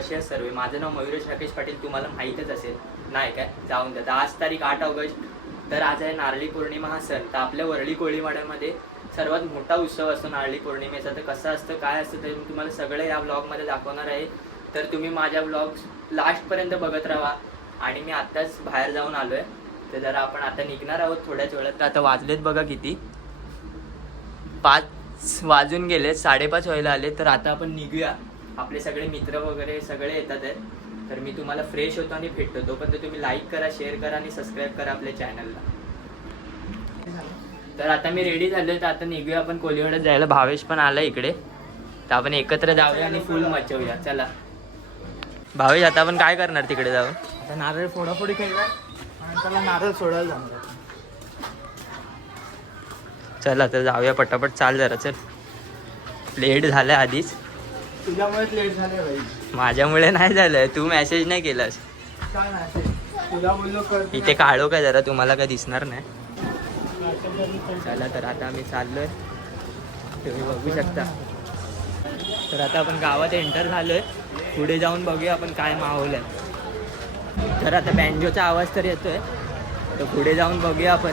कसे आहेत सर्व? माझं नाव मयुरेश राकेश पाटील तुम्हाला माहीतच असेल. नाही काय? जाऊन द्या. आज तारीख आठ ऑगस्ट. तर आज आहे नारळी पौर्णिमा हा सण. तर आपल्या वरळी कोळीवाड्यामध्ये सर्वात मोठा उत्सव असतो नारळी पौर्णिमेचा. तर कसं असतं काय असतं ते मी तुम्हाला सगळं या ब्लॉगमध्ये दाखवणार आहे. तर तुम्ही माझ्या ब्लॉग लास्टपर्यंत बघत राहा. आणि मी आत्ताच बाहेर जाऊन आलो आहे तर जरा आपण आता निघणार आहोत थोड्याच वेळात. तर आता वाजलेत बघा किती? पाच वाजून गेले साडेपाच व्हायला आले तर आता आपण निघूया. आपले सगळे मित्र वगैरे सगळे येतात आहेत. तर मी तुम्हाला फ्रेश होतो आणि भेटतो तोपर्यंत तुम्ही लाईक करा शेअर करा आणि सबस्क्राईब करा आपल्या चॅनलला तर आता मी रेडी झालोय. तर आता निघूया आपण कोलिवाड्यात जायला. भावेश पण आला इकडे. तर आपण एकत्र जाऊया आणि फुल मचवूया चला. भावेश आता आपण काय करणार तिकडे जाऊन? आता नारळ फोडाफोडी खेळणार आणि त्याला नारळ सोडायला जाणार चला तर जाऊया पटापट. चाल जरा चल. लेट झालं आधीच. तुझ्यामुळेच लेट झाले भाई. माझ्यामुळे नाही झालं तू मेसेज नाही केलास. काय नाही असेल. तुला बोललो कर इथे काढो का जरा? तुम्हाला काय दिसणार नाही. चला तर आता आम्ही चाललोय. तुम्ही बघू शकता. तर आता आपण गावात एंटर झालोय. पुढे जाऊन बघूया आपण काय माहोल आहे. तर आता बँजोचा आवाज तर येतोय. तर पुढे जाऊन बघूया आपण.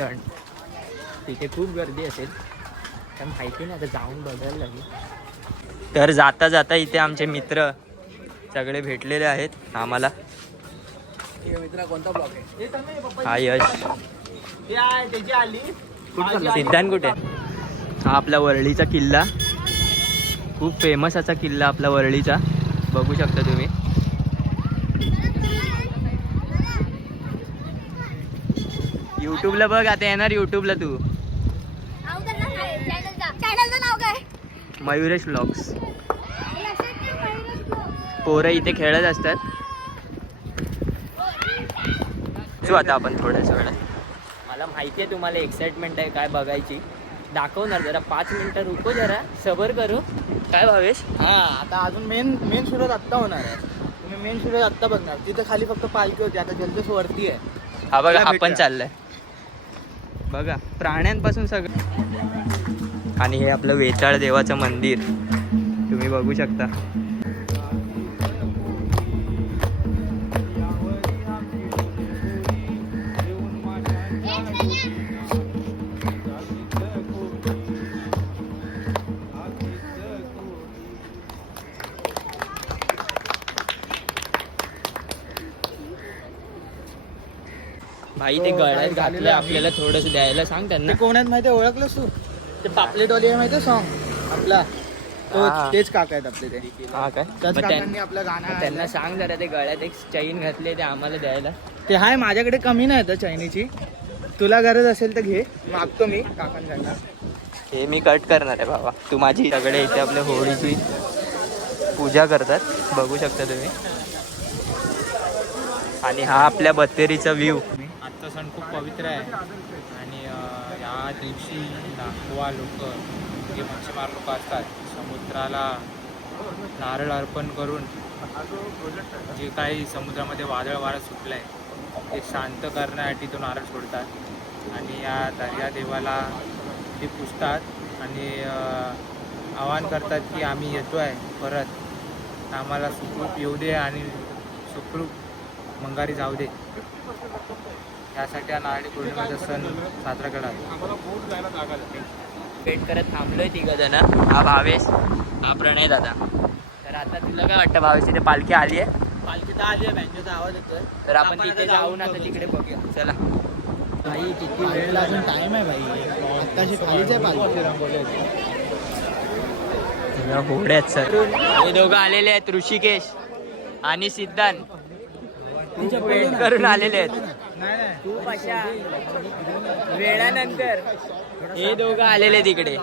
सण तिथे खूप गर्दी असेल. पण माहिती नाही आता जाऊन बघायला लागेल. तर जाता जाता इथे आमचे मित्र सगळे भेटलेले आहेत आम्हाला. हा यश. आहे सिद्धांत कुठे? हा आपला वरळीचा किल्ला. खूप फेमस असा किल्ला आपला वरळीचा बघू शकता तुम्ही. युट्यूबला बघ आता येणार युट्यूबला तू. चॅनलचं नाव काय? मयुरेश व्लॉग्स पोरं इथे खेळत असतात. तू आता आपण थोड्याच वेळात. मला माहिती आहे तुम्हाला एक्साइटमेंट आहे काय बघायची. दाखवणार जरा पाच मिनिटं रुको जरा सबर करू. काय भावेश? हा आता अजून मेन मेन सुरुवात आत्ता होणार आहे. तुम्ही मेन सुरुवात आत्ता बघणार. तिथे खाली फक्त पालखी होती आता जल्लोष वरती आहे. हा बघा आपण. चाललंय. बघा प्राण्यांपासून सगळं. आणि हे आपलं वेताळ देवाचं मंदिर. तुम्ही बघू शकता. भाई ते गळ्यात घातले आपल्याला थोडस द्यायला सांग त्यांना. ते कोण आहेत माहिती ओळखलंस तू? ते पापलेटवाली आहे माहिती सॉन्ग आपला. तो. तेच काका आहेत आपले ते. काय? आपलं गाणं त्यांना. सांग जरा ते गळ्यात एक चैन घातले ते आम्हाला द्यायला. ते हाय माझ्याकडे कमी नाही तर चायनीची तुला गरज असेल तर घे. मागतो मी काकांकडनं. हे मी कट करणार आहे बाबा. तू माझी सगळे इथे आपल्या होळीची पूजा करतात. बघू शकता तुम्ही. आणि हा आपल्या बत्तेरीचा व्ह्यू आजचा सण खूप पवित्र आहे. आणि या दिवशी लाखवा लोक जे मच्छीमार लोक असतात समुद्राला नारळ अर्पण करून जे काही समुद्रामध्ये वादळ वारा सुटलं आहे ते शांत करण्यासाठी तो नारळ सोडतात. आणि या दर्या देवाला ते पुजतात. आणि आवाहन करतात की आम्ही येतो आहे परत आम्हाला सुखरूप येऊ दे आणि सुखरूप मंगारी जाऊ दे. यासाठी हा नारळी पौर्णिमेचा सण साजरा केला वेट करत थांबलोय तिघ जण. हा भावेश हा प्रणय दादा. तर आता तुला काय वाटतं भावेश तिथे पालखी आली आहे? पालखी तर आली आहे बँकेचा आवाज येतोय. तर आपण तिथे जाऊन आता तिकडे बघूया. चला. भाई किती वेळ अजून टाइम आहे भाई. आत्ताशी खालीच आहे पालखी. घोडे आहेत सर. हे दोघं आलेले आहेत ऋषिकेश आणि सिद्धांत. वेट करून आलेले आहेत. खूप अशा वेळानंतर. हे दोघं आलेले तिकडे.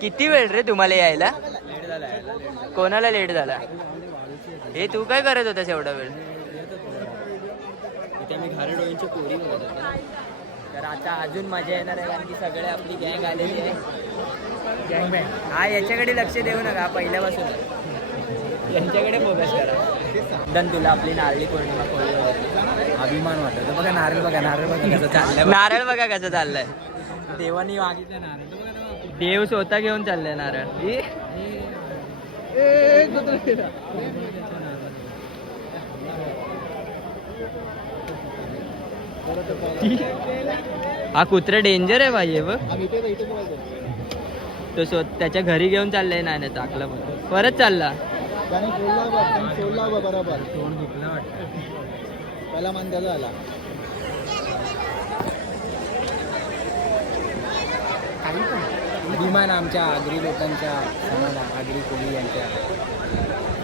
किती वेळ रे तुम्हाला यायला? कोणाला लेट झाला? हे तू काय करत होतास एवढा वेळ? होतो. तर आता अजून मजा येणार आहे कारण की सगळे आपली गँग आलेली आहे. गँग बँग हा याच्याकडे लक्ष देऊ नका पहिल्यापासून. यांच्याकडे फोकस करा. दन तुला आपली नारळी पौर्णिमा कोळी अभिमान वाटत बघा नारळ बघा नारळ बघा कसं चाललंय. नारळ बघा कसं चाललंय. देवानी मागितलं नारळ. देव स्वतः घेऊन चाललंय नारळ. हा कुत्रा डेंजर आहे भाई हे बघ. तो स्व त्याच्या घरी घेऊन चाललाय नाही टाकला पण परत चालला. बरोबर. पहिला मान त्याचा आला. अभिमान आमच्या आगरी लोकांच्या सणाला आगरी कोळी यांच्या.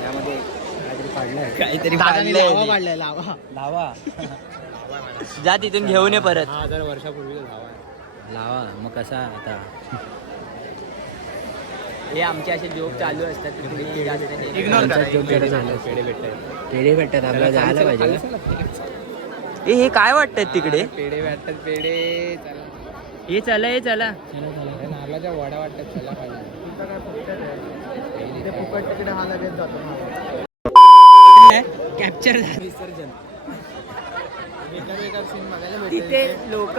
यामध्ये काहीतरी आहे काहीतरी दादाने लावा पाडलंय लावा. लावा. जा तिथून घेऊन ये परत. दहा हजार वर्षापूर्वीचा लावा आहे. लावा मग कसा आता? हे आमचे असे जोक चालू असतात तर तुम्ही जास्त नाही. Ignore करा, पेढे पेढे भेटतात. पेढे भेटतात आपल्याला जायला पाहिजे. ए, हे काय वाटतंय तिकडे? पेढे भेटतात पेढे. हे चला हे चला. नारळाच्या वडा वाटतात चला तिकडे कॅप्चर तिथे लोक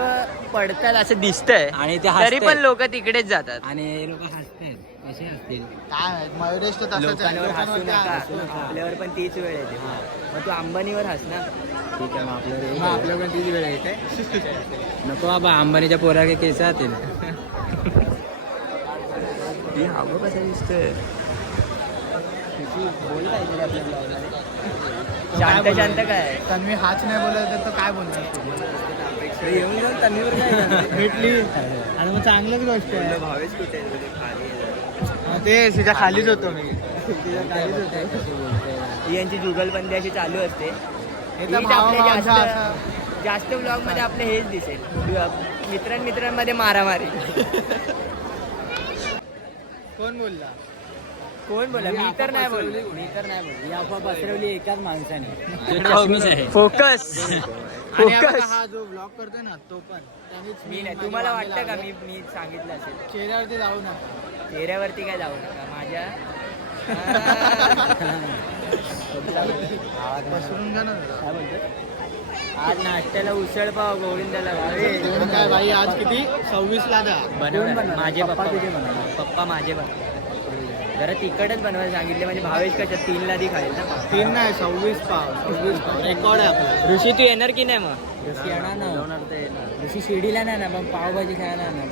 पडतात असं दिसतंय. आणि ते तरी. पण लोक तिकडेच जातात. आणि हे लोक हसतात कसे असतील? काय माहीत, मयुरेश तर तसंच आहे. लोकांवर हसू लोकांवरती नका. हसू नका. आपल्यावर पण तीच वेळ येते. मग तू अंबानीवर हस ना. ठीक आहे मग मग आपल्याकडे तीच वेळ येते. नको बाबा अंबानीच्या पोरा के केस जातील हवं कसं दिसतंय? शांत शांत काय? तन्वी हाच नाही बोलत तर काय बोलणार? तू? येऊन जाऊन तन्वीवर काय भेटली. आणि मग चांगलंच गोष्ट आहे. भावेश कुठे आहे? ते तिच्या खालीच होतो मी. तिच्या खालीच होतो. ही यांची जुगलबंदी अशी चालू असते. जास्त ब्लॉगमध्ये आपले हेच दिसेल. मित्रां मित्रांमध्ये मारामारी. कोण बोलला? कोण बोला मी तर नाही बोललो. मी तर नाही बोललो. अफवा पसरवली एकाच माणसाने. फोकस! आणि हा बघा, फोकस हा जो ब्लॉग करतोय ना तो पण. त्यानेच मी नाही तुम्हाला वाटतं का. मी मी सांगितलं असेल? चेहऱ्यावरती जाऊ नका. चेहऱ्यावरती काय जाऊ नका? माझ्या पसरून जा ना जरा. आज नाश्त्याला उसळ पाव गोविंदाला अरे काय भाई आज किती? सव्वीस ला द्या. बनवणार. माझे पप्पा पप्पा माझे बनवणार. जरा तिखटच बनवायला सांगितले म्हणजे भावेश कशा तीन लादी खाईल ना? तीन नाही सव्वीस पाव सव्वीस पाव. रेकॉर्ड आहे आपला. ऋषी तू येणार की नाही मग? ऋषी येणार ना ऋषी शिर्डीला नाही ना मग पावभाजी खायला ना.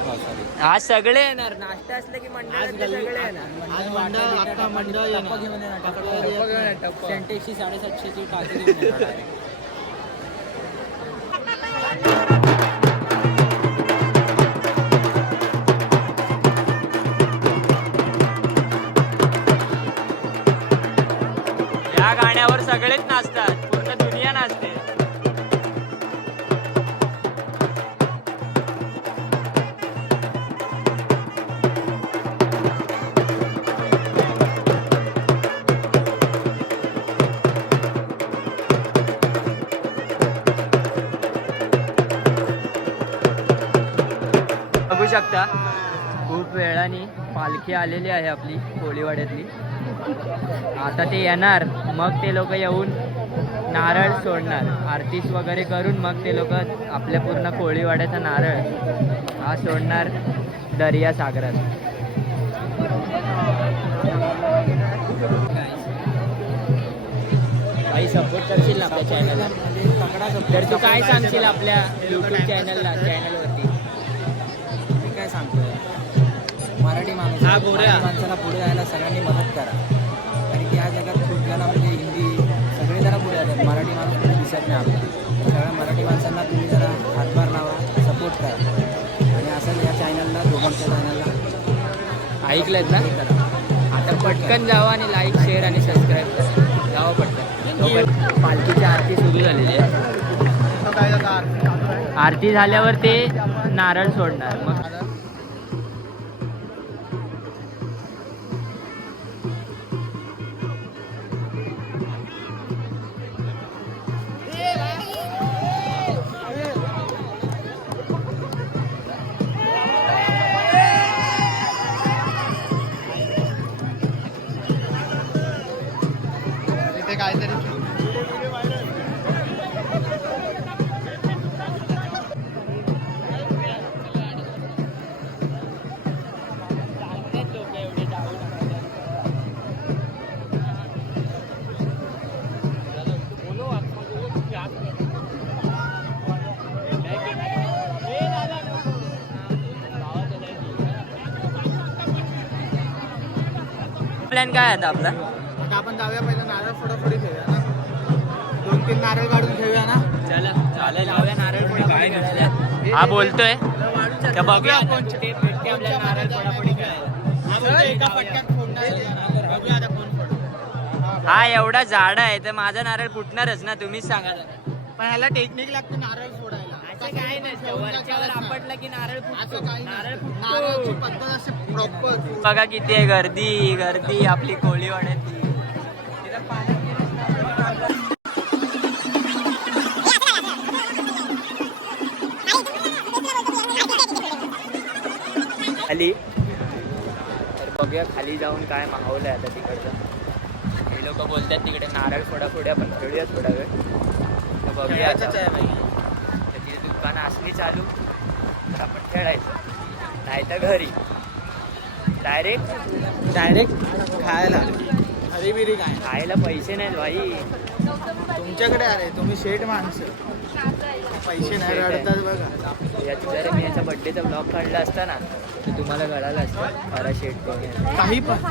पावसाळी. आज सगळे येणार. नाश्ता असलं की मंडळात सगळे येणार. आज मंडळ मंडळ घेऊन येणार टप्पा घेऊन येणार, टप्पा. सेंटेक्सची साडेसातशेची टाकी सगळेच नाचतात. पूर्ण दुनिया नाचते. बघू शकता खूप वेळाने पालखी आलेली आहे आपली कोळीवाड्यातली. आता ते येणार. मग ते लोक येऊन नारळ सोडणार. आरतीस वगैरे करून मग ते लोक आपल्या पूर्ण कोळीवाड्याचा नारळ हा सोडणार दर्या सागरात. काही सपोर्ट करशील ना आपल्या चॅनलला तर तू काय सांगशील आपल्या युट्यूब चॅनलला चॅनलवरती मी काय सांगतोय? मराठी माणूस हा, गोऱ्या. माणसाला पुढे जायला सगळ्यांनी मदत करा. या जगात खूप जण म्हणजे हिंदी सगळे जण पुढे जातात मराठी माणूस दिसत नाही आपला सगळ्या मराठी माणसांना तुम्ही जरा हातभार लावा सपोर्ट करा. आणि असं या चॅनलला दोघांच्या चॅनलला ऐकलंत ना? आता पटकन जावा आणि लाईक शेअर आणि सबस्क्राईब करा. जावा पटकन. पालखीची आरती सुरू झालेली आहे. आरती झाल्यावर ते नारळ सोडणार. प्लॅन काय आता आपला? आता आपण जाऊया पहिला नारळ फोडाफोडी खेळूया ना. दोन तीन नारळ काढून खेळूया ना. चला चालेल जाऊया नारळ फोडाफोडी खेळायला. हा बोलतोय. तर बघूया आता कुठे भेटते आपल्याला नारळ फोडाफोडी खेळायला. हा बोलतो एका पटक्यात फोडणार. बघूया आता कोण फोडतो. हा एवढा झाड आहे तर माझा नारळ फुटणारच ना तुम्हीच सांगा. पण ह्याला टेक्निक लागते नारळ फोडायला. असं काय नाही वरच्यावर आपटलं की नारळ असं फुटतो. नारळ. फुटतो. नारळाची पद्धत अशी प्रॉपर बघा किती आहे गर्दी गर्दी आपली कोळीवाड्यातली खाली. तर बघूया खाली जाऊन काय माहोल आहे आता तिकडचं. हे लोक बोलतात तिकडे नारळ फोडाफोडी आपण खेळूया थोडा वेळ. तर बघूया दुकानं असली चालू तर आपण खेळायचं. नाही तर घरी. डायरेक्ट डायरेक्ट खायला. हरी बिरी काय? खायला पैसे नाहीत भाई. तुमच्याकडे अरे तुम्ही शेठ माणसं. पैसे नाही रडतात बघा. याची जर मी याचा बड्डेचा ब्लॉग काढला असता ना तर तुम्हाला कळालं असतं. खरा शेट कोण आहे? काही पण.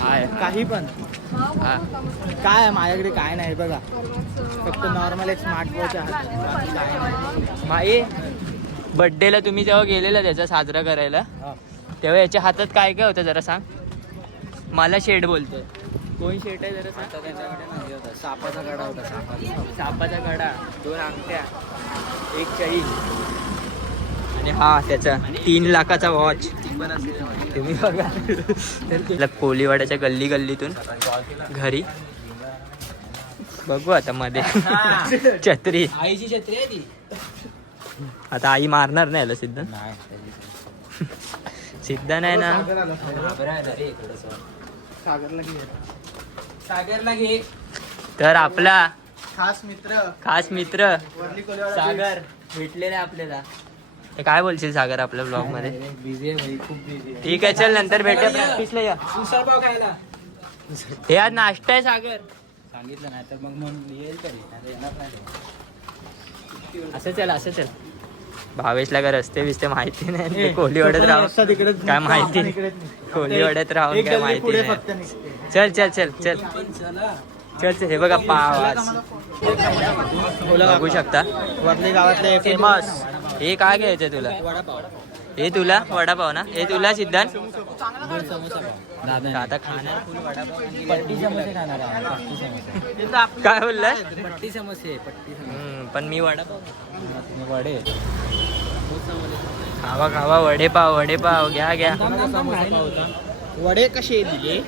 हाय. काही पण. हा. काय आहे माझ्याकडे काय नाही बघा. फक्त नॉर्मल एक स्मार्ट वॉच आहे. माई बड्डेला तुम्ही जेव्हा गेलेला त्याचा साजरा करायला तेव्हा याच्या हातात काय काय होतं जरा सांग. मला शेड बोलतोय. कोण शेट आहे जरा सांग. त्याच्याकडे नाही होता. सापाचा गडा होता सापाचा. सापाचा कडा दोन अंगठ्या. एक चळी आणि हा त्याचा. तीन लाखाचा वॉच तुम्ही बघा. कोलीवाड्याच्या गल्ली गल्लीतून घरी. बघू आता मध्ये. छत्री. आईची छत्री आहे ती. आता आई मारणार नाही याला सिद्ध सिद्ध नाही ना. सागरला घे तर आपला खास मित्र खास मित्र सागर भेटलेला आहे आपल्याला. तर काय बोलशील सागर आपल्या ब्लॉगमध्ये? बिझी आहे भाई खूप बिझी आहे. ठीक आहे चल नंतर भेटूया प्रॅक्टिसला या. सुसार पाव खायला. हे आज नाश्ता आहे सागर. सांगितलं नाही तर मग मग येईल तरी नाही तर येणार नाही. असं चल असं चल. भावेशला काय रस्ते बिस्ते माहिती नाही. ते ए, कोहलीवाड्यात तो पण राहून रस्ता तिकडेच काय माहिती. कोहलीवाड्यात राहून एक काय माहिती नाही. चल चल चल चल. चला चल हे बघा पाव बघू शकता. वरली गावातले फेमस हे काय घ्यायचं तुला? हे तुला? वडापाव ना? हे तुला सिद्धांत? आता खाणार. काय पट्टी समोसे हम्म, पण मी वडापाव. वडे. खावा खावा वडेपाव वडेपाव घ्या घ्या. वडे कसे दिले?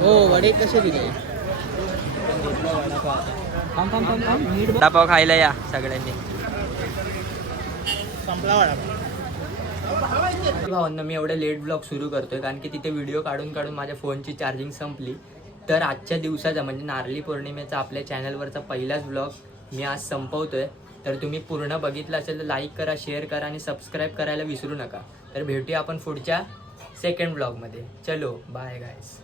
हो वडे कसे दिले. वडापाव खायला या सगळ्यांनी. संपला वडापाव. भावांना मी एवढे लेट ब्लॉग सुरू करतोय कारण की तिथे व्हिडिओ काढून काढून माझ्या फोनची चार्जिंग संपली. तर आजच्या दिवसाचा म्हणजे नारळी पौर्णिमेचा आपल्या चॅनलवरचा पहिलाच ब्लॉग मी आज संपवतोय. तर तुम्ही पूर्ण बघितलं असेल तर लाईक करा शेअर करा आणि सबस्क्राईब करायला विसरू नका. तर भेटूया आपण पुढच्या सेकंड ब्लॉगमध्ये चलो बाय गायस